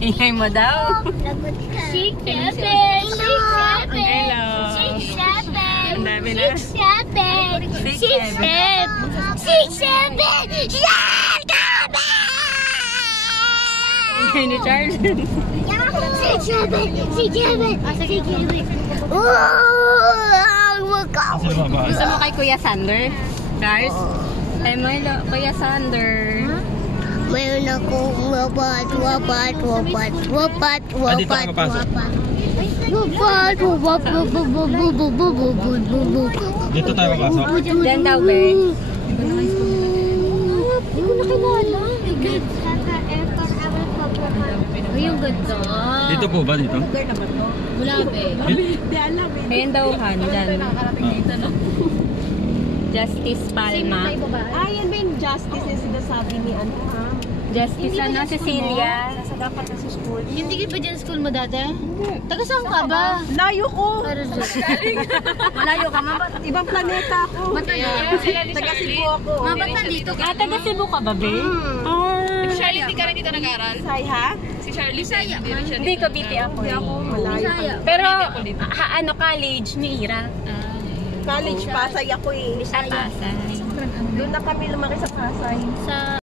Ingay mo daw. 6, 7, 6, 7, 6, 7, Ang dami na. 6, 7, 6, 7, 6, 7, 6, 7. Ingay ni Charles. 6, 7, 6, 7, 6, 7. Gusto mo kay Kuya Sander? Charles? Ay mo, Kuya Sander. Mayroon akong wapat. Dito tayo papasok. Diyan daw, be. Hindi ko nakilala. Ay, yung ganda. Dito po ba dito? Wala, be. Ayan daw, Han. Diyan. Justice Palma. Yan ba yung justice na sinasabi ni ano ha? Justice ano, Cecilia. Nasa dapat na sa school. Hindi ka ba dyan school mo dati? Taga saan ka ba? Layo ko! Malayo ka, ma. Ibang planeta ako. Taga Cebu ako. Ba't nandito ka? Taga Cebu ka ba, be? Si Charlie, hindi ka rin dito nag-aral? Say ha? Si Charlie, hindi rin siya Hindi ko biti ako. Malayo. Pero, ano, college, Mira. College, Pasay ako eh. Pasay. Doon na kami lumaki sa Pasay. Sa